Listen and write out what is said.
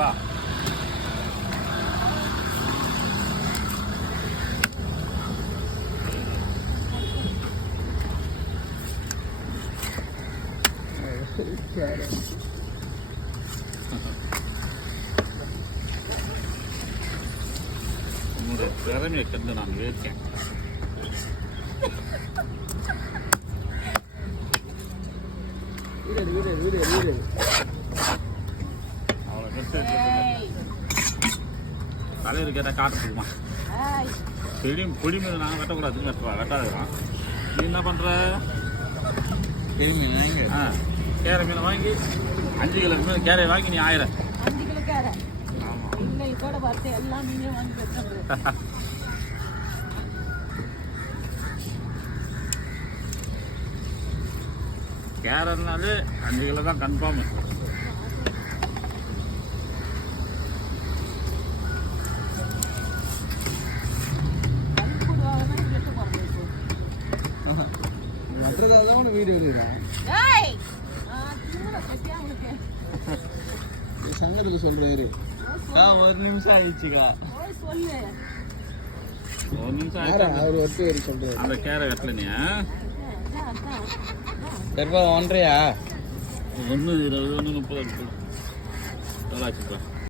வா. உன்னுடைய திறமையை கண்டு நான் ஏற்கேன். அவளை கட்டு தலைவர் கேட்டால் காட்டுமா பொடி மீது நாங்கள் வெட்டக்கூடாதுன்னு வெட்டாதுதான். நீ என்ன பண்ணுற? கேரை மீனை வாங்கி 5 கிலோ மீன் கேரை வாங்கி நீ 1000. 5 கிலோ கேரை. இல்லை இதோட பார்த்து எல்லா மீனையும் வாங்கி வச்சுருங்க. கேரட்னாலே 5 கிலோ தான் கன்ஃபார்மு. வீடியோ சங்கத்தில் சொல்றாரு. 1 நிமிஷம் ஆயிடுச்சுக்கா. ஒரு நிமிஷம் ஆயிடுச்சு. சொல்றாரு அந்த கேரை வெட்டலையா? கருப்பா 1.5 1 1 20 1 30 நல்லா வச்சுக்கலாம்.